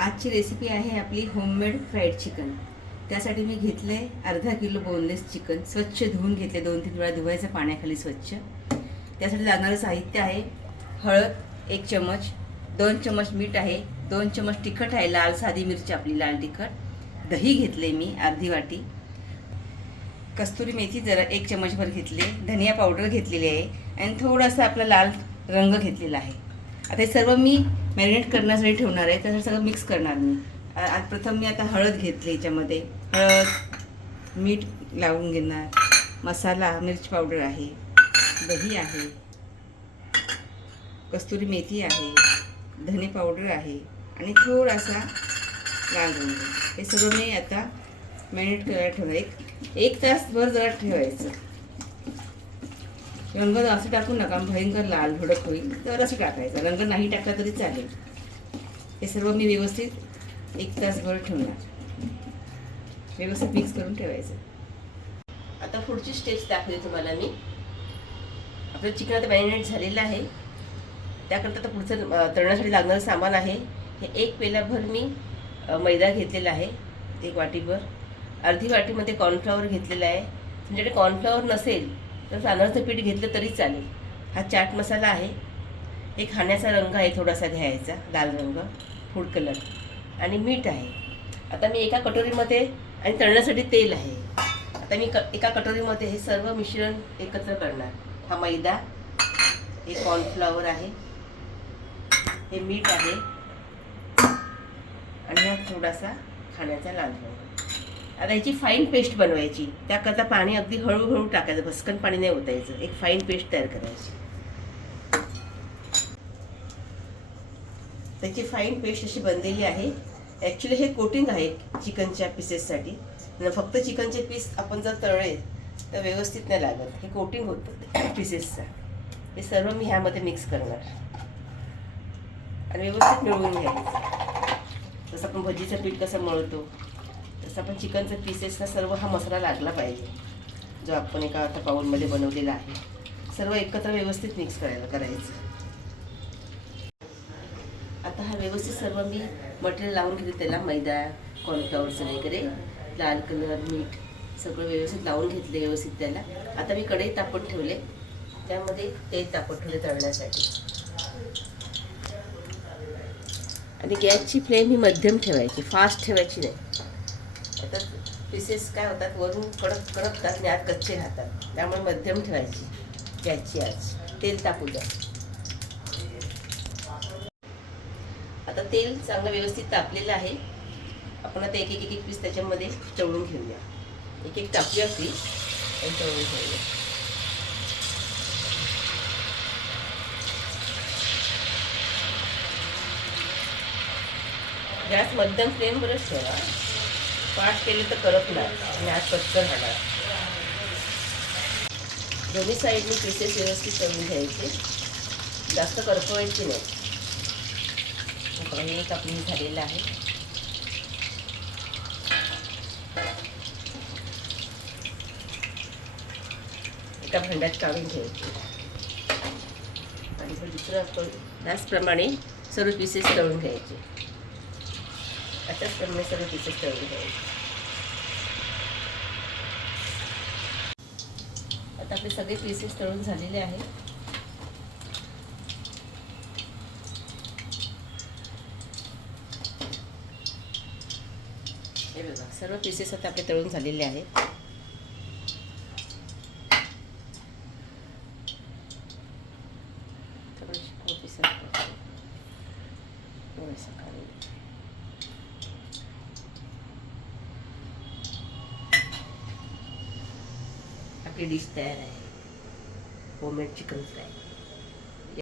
आजची रेसिपी आहे आपली होममेड फ्राईड चिकन. त्यासाठी मी घेतले अर्धा किलो बोनलेस चिकन. स्वच्छ धुवून घेतले, 2-3 वेळा धुवायचं पाण्याखाली स्वच्छ. त्यासाठी लागणारं साहित्य आहे हळद 1 चमच, 2 चमच मीठ आहे, 2 चमच तिखट आहे, लाल साधी मिरची आपली लाल तिखट, दही घेतले मी अर्धी वाटी, कस्तुरी मेथी जरा 1 चमचभर घेतली, धनिया पावडर घेतलेली आहे आणि थोडासा आपला लाल रंग घेतलेला आहे. आता हे सर्व मी मॅरिनेट करण्यासाठी ठेवणार आहे. त्यासाठी सगळं मिक्स करणार मी. आज प्रथम मी आता हळद घेतली, याच्यामध्ये हळद मीठ लावून घेणार, मसाला मिरची पावडर आहे, दही आहे, कस्तुरी मेथी आहे, धने पावडर आहे आणि थोडासा लाल रंग. हे सगळं मी आता मॅरिनेट करायला ठेवणार. एक तासभर जरा ठेवायचं. रंग असं टाकू नका, भयंकर लाल भडक होईल, तर असं टाकायचं. रंग नाही टाकला तरी चालेल. हे सर्व मी व्यवस्थित 1 तासभर ठेवणार. व्यवस्थित मिक्स करून ठेवायचं. आता पुढची स्टेप्स दाखवते तुम्हाला मी. आपलं चिकन आता मॅरिनेट झालेलं आहे. त्याकरता आता पुढचं तळण्यासाठी लागणारं सामान आहे. हे 1 पेल्याभर मी मैदा घेतलेला आहे, 1 वाटीभर. अर्धी वाटीमध्ये कॉर्नफ्लॉवर घेतलेला आहे. तुमच्याकडे कॉर्नफ्लॉवर नसेल तर तांदळाचं पीठ घेतलं तरी चालेल. हा चाट मसाला आहे. एक खाण्याचा रंग आहे, थोडासा घ्यायचा लाल रंग, फूड कलर, आणि मीठ आहे. आता मी एका कटोरीमध्ये, आणि तळण्यासाठी तेल आहे. आता मी एका कटोरीमध्ये हे सर्व मिश्रण एकत्र करणार. हा मैदा, हे कॉर्नफ्लॉवर आहे, हे मीठ आहे आणि हा थोडासा खाण्याचा लाल रंग. आता याची फाईन पेस्ट बनवायची. त्याकरता पाणी अगदी हळूहळू टाकायचं, भस्कन पाणी नाही ओतायचं. एक फाईन पेस्ट तयार करायची. त्याची फाईन पेस्ट अशी बनलेली आहे. ॲक्च्युली हे कोटिंग आहे चिकनच्या पीसेससाठी. फक्त चिकनचे पीस आपण जर तळले तर व्यवस्थित नाही लागत. हे कोटिंग होतं पीसेसचं. हे सर्व मी ह्यामध्ये मिक्स करणार आणि व्यवस्थित मिळवून घ्यायचं. जसं आपण भजीचं पीठ कसं मळतो तसं आपण चिकनचं पीसेसला सर्व हा मसाला लागला पाहिजे, जो आपण एका आता बाउलमध्ये बनवलेला आहे. सर्व एकत्र व्यवस्थित मिक्स करायचं. आता हा व्यवस्थित सर्व मी मटेरियल लावून घेते. त्याला मैदा, कॉर्नफ्लॉवरचं वगैरे, लाल कलर, मीठ सगळं व्यवस्थित लावून घेतले व्यवस्थित त्याला. आता मी कढई तापत ठेवले, त्यामध्ये तेल तापत ठेवले तळण्यासाठी. आणि गॅसची फ्लेम ही मध्यम ठेवायची, फास्ट ठेवायची नाही. आता पीसेस काय होतात, वरून कडकतात आणि आत कच्चे राहतात. त्यामुळे मध्यम ठेवायची गॅसची आज. तेल तापू द्या. आता तेल चांगलं व्यवस्थित तापलेलं आहे. आपण आता एक पीस त्याच्यामध्ये तळून घेऊया. एक टाकूया पीस आणि तळून घेऊया. गॅस मध्यम फ्लेमवरच ठेवा. फास्ट केले तर करपणार आणि आज कच्चं राहणार. दोन्ही साईडनी पीसेस व्यवस्थित तळून घ्यायचे, जास्त करपवायची नाही. एक आपली झालेलं आहे. एका भांड्यात काढून घ्यायचे आणि दुसरं आपण त्याचप्रमाणे सर्व पीसेस तळून घ्यायचे. अशाच प्रमाणे सर्व पीसेस तळून घ्यायचे. आता आपले सगळे पीसेस तळून झालेले आहेत. हे बघा, सर्व पीसेस आता आपले तळून झालेले आहेत. आपली डिश तयार आहे, होममेड चिकन फ्राय.